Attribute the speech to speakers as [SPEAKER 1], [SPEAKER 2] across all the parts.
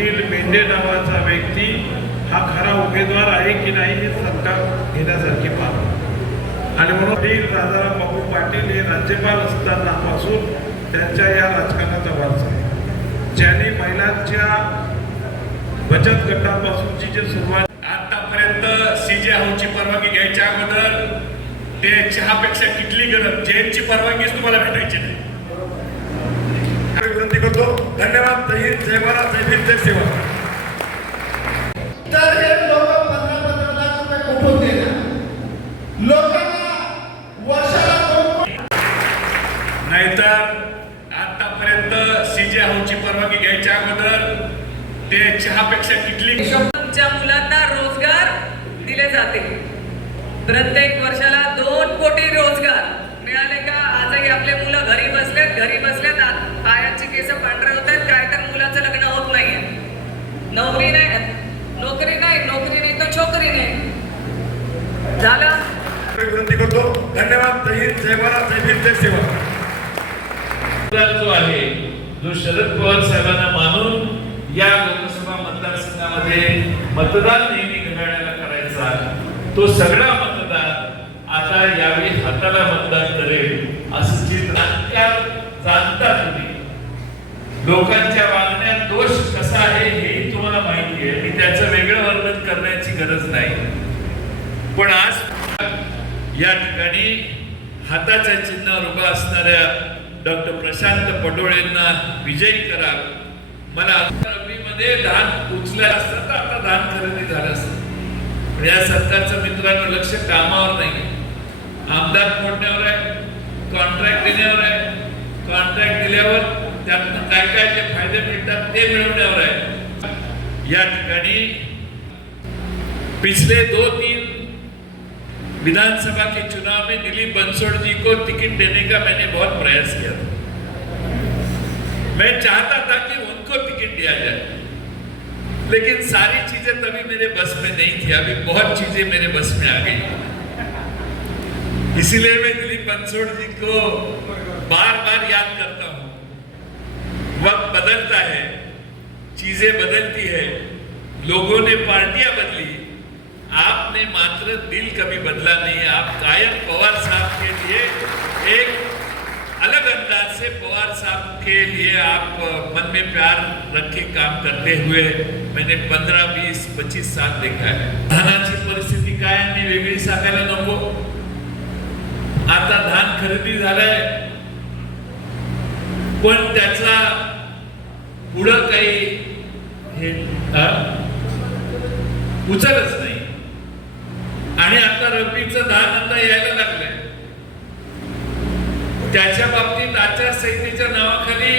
[SPEAKER 1] सुनील मेंढे नावाचा व्यक्ती हा खरा उमेदवार आहे की नाही हे सरकार घेण्यासारखी बाब आणि म्हणून वडील राजाराम बाबू पाटील हे राज्यपाल असतानापासून त्यांच्या या राजकारणाचा वारसा आहे. ज्याने महिलांच्या बचत गटापासूनची जी सुरुवात
[SPEAKER 2] आतापर्यंत सीजे हाऊची परवानगी घ्यायच्या अगोदर ते चहापेक्षा किटली गरम. जैनची परवानगीच तुम्हाला भेटायची नाही. विनंती करतो. धन्यवाद. जय हिंद जय महाराज जय भीम जय सेवा
[SPEAKER 3] तर हे लोक पंधरा पंधरा लाख रुपये कुठून देणार? लोकांना वर्षाला दोन
[SPEAKER 2] नाहीतर आतापर्यंत सीजे हाऊसची परवानगी घ्यायच्या अगोदर ते चहापेक्षा किटली
[SPEAKER 4] तुमच्या मुलांना रोजगार दिले जाते. प्रत्येक वर्षाला दोन कोटी रोजगार. मिळाले का? आजही आपले मुलं घरी बसलेत आ- पायाची केस पांढरे होत आहेत काय तर मुलाचं लग्न होत नाहीये नोकरी नाही नोकरी नाही नोकरी नाही तर छोकरी नाही झालं.
[SPEAKER 2] विनंती करतो. धन्यवाद. जय हिंद जय महाराज जय भीम जय सेवा
[SPEAKER 5] जो आहे जो शरद पवार साहेबांना मानून या लोकसभा मतदारसंघामध्ये मतदान नेहमी घड्याळाला करायचा तो सगळा मतदार आता यावेळी हाताला मतदान करेल असं चित्र त्या जाणता तुम्ही. लोकांच्या वागण्यात दोष कसा आहे हेही तुम्हाला माहिती आहे. मी त्याचं वेगळं वर्णन करण्याची गरज नाही. पण आज या ठिकाणी हाताच्या चिन्हावर उभा असणाऱ्या डॉक्टर प्रशांत पडोळेंना विजयी करा. मला रब्बीमध्ये धान उचलं असतात तर आता धान खरेदी झालं असतं. पण या सरकारचं मित्रांनो लक्ष कामावर नाही आमदार फोडण्यावर आहे कॉन्ट्रॅक्ट देण्यावर आहे. कॉन्ट्रॅक्ट दिल्यावर त्यातनं काय काय जे फायदे मिळतात ते मिळवण्यावर आहे. या ठिकाणी पिछले दो तीन विधानसभा के चुनाव में दिलीप बंसोड़ जी को टिकट देने का मैंने बहुत प्रयास किया था। मैं चाहता था कि उनको टिकट दिया जाए। लेकिन सारी चीज़ें तभी मेरे बस में नहीं थी, अभी बहुत चीज़ें मेरे बस में आ गई। इसीलिए मैं दिलीप बंसोड़ जी को बार बार याद करता हूँ। वक्त बदलता है, चीज़ें बदलती है, लोगों ने पार्टियाँ बदली आपने मात्र दिल कभी बदला नहीं आप कायम पवार साहब के लिए एक अलग अंदाज से पवार साहब के लिए आप मन में प्यार रख के काम करते हुए मैंने पंद्रह बीस पच्चीस साल देखा है। धानाची परिस्थिती काय आणि मी वेगळी सांगायला नको आता धान खरेदी झालंय पण त्याचा पुढं काही हे उचलच नाही. आणि आता रब्बीचं धान आता यायला लागलंय. त्याच्या बाबतीत आचारसंहितेच्या नावाखाली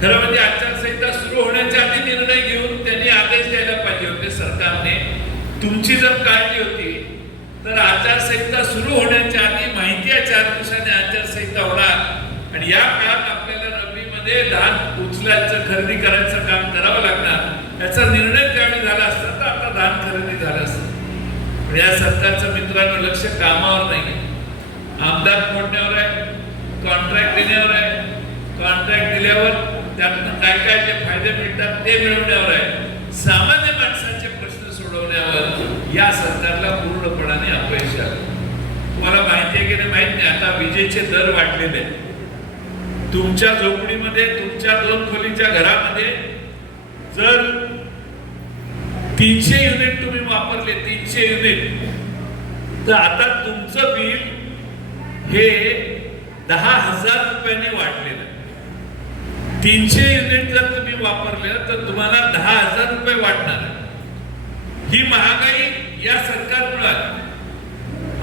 [SPEAKER 5] खरं म्हणजे आचारसंहिता सुरू होण्याच्या आधी निर्णय घेऊन त्यांनी आदेश द्यायला पाहिजे होते सरकारने. तुमची जर काळजी होती तर आचारसंहिता सुरू होण्याच्या आधी माहिती आहे चार दिवसाने आचारसंहिता होणार. आणि या काळात आपल्याला रब्बीमध्ये धान उचलायचं खरेदी करायचं काम करावं लागणार. याचा निर्णय त्यावेळी झाला असता तर आता धान खरेदी झालं असतं. या सरकारचं मित्रांनो लक्ष कामावर नाही आमदार फोडण्यावर आहे कॉन्ट्रॅक्ट देण्यावर आहे. कॉन्ट्रॅक्ट दिल्यावर त्यातनं काय काय जे फायदे मिळतात ते मिळवण्यावर आहे. सामान्य माणसाचे प्रश्न सोडवण्यावर या सरकारला पूर्णपणाने अपयश आलं. तुम्हाला माहिती आहे की नाही माहीत नाही. आता विजेचे दर वाढलेले तुमच्या झोपडीमध्ये तुमच्या दोन खोलीच्या घरामध्ये जर तीनशे युनिट तुम्ही वापरले तीनशे युनिट. तर आता तुमचं बिल हे दहा हजार रुपयाने वाढलेलं. तीनशे युनिट जर तुम्ही वापरलं तर तुम्हाला दहा हजार रुपये वाढणार. ही महागाई या सरकारमुळे आली.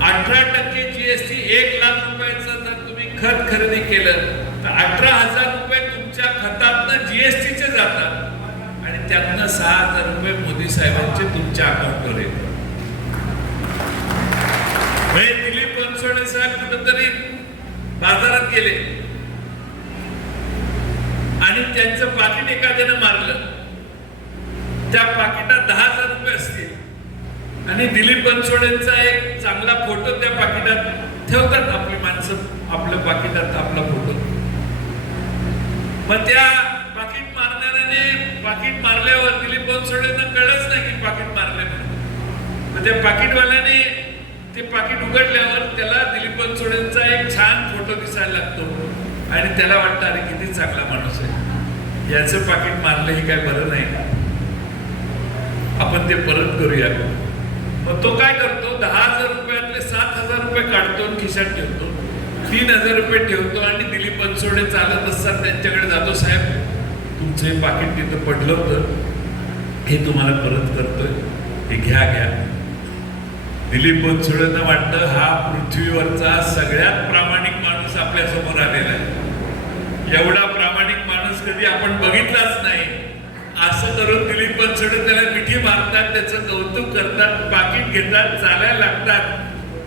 [SPEAKER 5] अठरा टक्के जीएसटी एक लाख रुपयाचं जर तुम्ही खत खरेदी केलं तर अठरा हजार रुपये तुमच्या खतातनं जीएसटीचे जातात. त्यातनं सहा हजार रुपये मोदी साहेबांचे तुमच्या अकाउंटवर येतात. म्हणजे दिलीप बनसोडे साहेब कुठंतरी बाजारात गेले. आणि त्यांचं पाकिट एखाद्यानं मारलं. त्या पाकिटात दहा हजार रुपये असतील. आणि दिलीप बनसोडेंचा एक चांगला फोटो त्या पाकिटात ठेवतात आपली माणसं आपलं पाकिटात आपला फोटो. मग त्या पाकिट मारणाऱ्याने पाकिट बनसोडेंना कळलंच नाही की पाकिट मारले म्हणून. त्या पाकिटवाल्याने ते पाकिट उघडल्यावर त्याला दिलीप बनसोडेंचा एक छान फोटो दिसायला लागतो. आणि त्याला वाटतं अरे किती चांगला माणूस आहे. याचं पाकिट मारलं हे काय बरं नाही. आपण ते परत करूया. मग तो काय करतो दहा हजार रुपयातले सात हजार रुपये काढतो आणि खिशात ठेवतो. तीन हजार रुपये ठेवतो आणि दिलीप बनसोडे चालत असतात त्यांच्याकडे जातो साहेब तुमचं हे पाकिट तिथं पडलं होतं. हे तुम्हाला परत करतोय. हे घ्या घ्या. दिलीप बनसोडेंना वाटतं हा पृथ्वीवरचा सगळ्यात प्रामाणिक माणूस आपल्यासमोर आलेला आहे. एवढा प्रामाणिक माणूस कधी आपण बघितलाच नाही. असं करून दिलीप बनसोडे त्याला मिठी मारतात त्याचं कौतुक करतात पाकिट घेतात चालायला लागतात.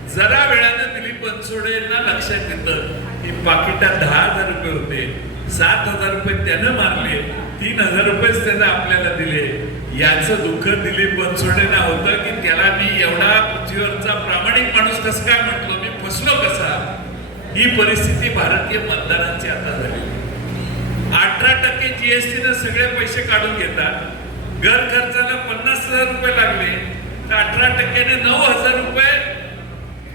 [SPEAKER 5] जरा वेळानं दिलीप बनसोडेंना लक्षात येतं की पाकिटात दहा हजार रुपये होते. सात हजार रुपये त्यानं मारले तीन हजार रुपयेच त्यानं आपल्याला दिले. याचं दुःख दिलीप बनसोडेंना होतं की त्याला मी एवढा पृथ्वीवरचा प्रामाणिक माणूस कसं काय म्हटलो? मी फसलो कसा? ही परिस्थिती भारतीय मतदारांची आता झाली. अठरा टक्के जीएसटी सगळे पैसे काढून घेतात. घर खर्चाला पन्नास हजार रुपये लागले. तर अठरा टक्क्याने नऊ हजार रुपये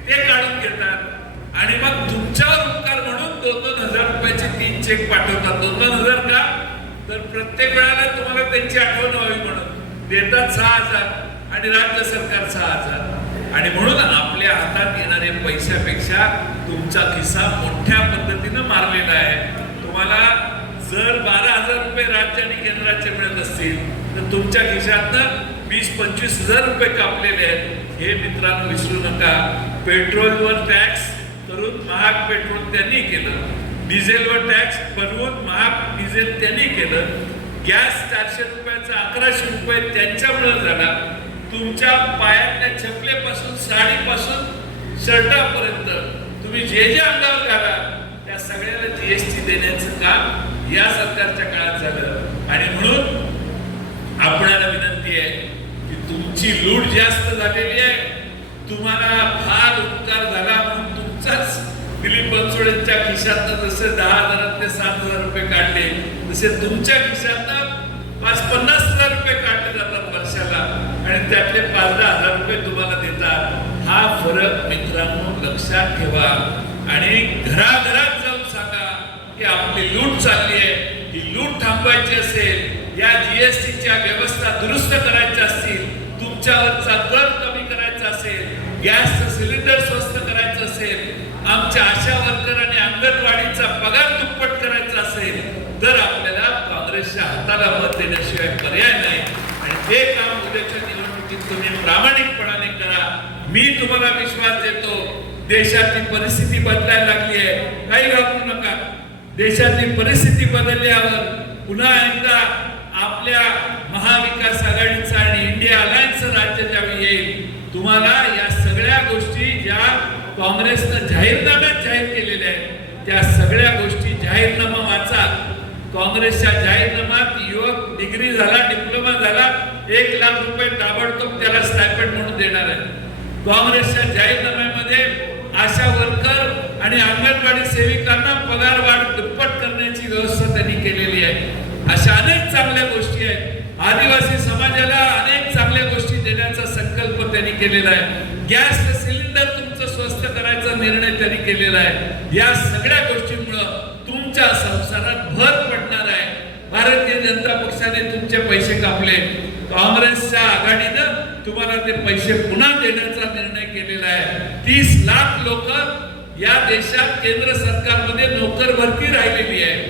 [SPEAKER 5] ते काढून घेतात. आणि मग तुमच्यावर उपकार म्हणून दोन दोन हजार रुपयाचे तीन चेक पाठवतात. दोन दोन हजार का? तर प्रत्येक वेळेला तुम्हाला त्यांची आठवण व्हावी म्हणून. देतात सहा हजार आणि राज्य सरकार सहा हजार. आणि म्हणून आपल्या हातात येणाऱ्या पैशापेक्षा तुमचा खिस्सा मोठ्या पद्धतीनं मारलेला आहे. तुम्हाला जर बारा हजार रुपये राज्य आणि केंद्राचे मिळत असतील तर तुमच्या खिशातनं वीस पंचवीस हजार रुपये कापलेले आहेत. हे मित्रांनो विसरू नका. पेट्रोलवर टॅक्स महाग पेट्रोल त्यांनी केलं. डिझेलवर टॅक्स बनवून महाग डिझेल त्यांनी केलं. गॅस चारशे रुपयाचा अकराशे रुपये त्यांच्यामुळे झाला. तुमच्या पायातल्या छपलेपासून साडीपासून शर्टापर्यंत तुम्ही जे जे अंगावर घाला त्या सगळ्याला जीएसटी देण्याचं काम या सरकारच्या काळात झालं. आणि म्हणून आपणाला विनंती आहे की तुमची लूट जास्त झालेली आहे. तुम्हाला फार उपकार झाला म्हणून तुमचाच दिलीप बनसोडेंच्या खिशातनं जसे दहा हजारातले सात हजार रुपये काढले तसे तुमच्या खिशातनं पाच पन्नास हजार रुपये काढले जातात वर्षाला. आणि त्यातले पाच दहा हजार रुपये तुम्हाला देतात. हा फरक मित्रांनो लक्षात ठेवा. आणि घराघरात जाऊन सांगा की आपली लूट चालली आहे. ही लूट थांबवायची असेल या जीएसटीच्या व्यवस्था दुरुस्त करायच्या असतील तुमच्यावरचा कर कमी करायचा असेल गॅसचं सिलेंडर स्वस्त करायचं असेल आमच्या आशा वर्कर आणि अंगणवाडीचा पगार दुप्पट करायचा असेल तर आपल्याला काँग्रेसच्या हाताला मत देण्याशिवाय पर्याय नाही. आणि ते काम उद्याच्या निवडणुकीत तुम्ही प्रामाणिकपणाने करा. मी तुम्हाला विश्वास देतो देशातली परिस्थिती बदलायला लागली आहे. काही घाबरू नका. देशातली परिस्थिती बदलल्यावर पुन्हा एकदा आपल्या महाविकास आघाडीचा आणि इंडिया अलायन्स राज्य ज्यावेळी येईल. तुम्हाला या सगळ्या गोष्टी ज्या काँग्रेसनं जाहीरनाम्यात जाहीर केलेल्या आहेत त्या सगळ्या गोष्टी जाहीरनामा वाचा काँग्रेसच्या जाहीरनाम्यात युवक डिग्री झाला डिप्लोमा झाला एक लाख रुपये ताबडतोब त्याला स्टायपेंड म्हणून देणार आहे. काँग्रेसच्या जाहीरनाम्यामध्ये आशा वर्कर आणि अंगणवाडी सेविकांना पगार वाढ दुप्पट करण्याची व्यवस्था त्यांनी केलेली आहे. अशा अनेक चांगल्या गोष्टी आहेत. आदिवासी समाजाला अनेक चांगल्या गोष्टी देण्याचा संकल्प त्यांनी केलेला आहे. गॅस सिलेंडर तुमचं स्वस्थ करायचा निर्णय त्यांनी केलेला आहे. या सगळ्या गोष्टींमुळं तुमच्या संसारात भर पडणार आहे. भारतीय जनता पक्षाने तुमचे पैसे कापले. काँग्रेसच्या आघाडीनं तुम्हाला ते पैसे पुन्हा देण्याचा निर्णय केलेला आहे. तीस लाख लोक या देशात केंद्र सरकारमध्ये नोकर भरती राहिलेली आहे.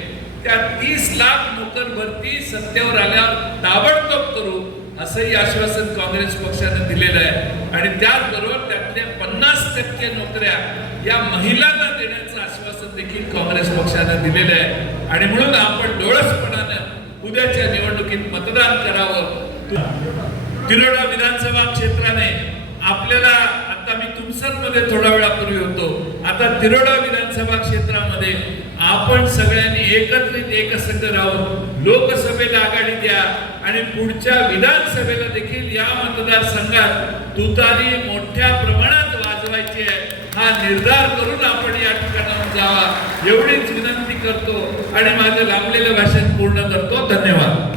[SPEAKER 5] त्या तीस लाख नोकर भरती सत्तेवर आल्यावर ताबडतोब करू असंही आश्वासन काँग्रेस पक्षाने दिलेलं आहे. आणि त्याचबरोबर त्यातल्या पन्नास टक्के नोकऱ्या या महिलांना देण्याचं आश्वासन देखील काँग्रेस पक्षाने दिलेलं आहे. आणि म्हणून आपण डोळसपणानं उद्याच्या निवडणुकीत मतदान करावं. तिरोडा विधानसभा क्षेत्राने आपल्याला आता थोडा वेळापूर्वी होतो. आता तिरोडा विधानसभा क्षेत्रामध्ये आपण सगळ्यांनी एकत्रित एकसंघ राहून लोकसभेला आघाडी द्या आणि पुढच्या विधानसभेला देखील या मतदारसंघात तुतारी मोठ्या प्रमाणात वाजवायची आहे. हा निर्धार करून आपण या ठिकाणाहून जावा. एवढीच विनंती करतो आणि माझं लांबलेलं भाषण पूर्ण करतो. धन्यवाद.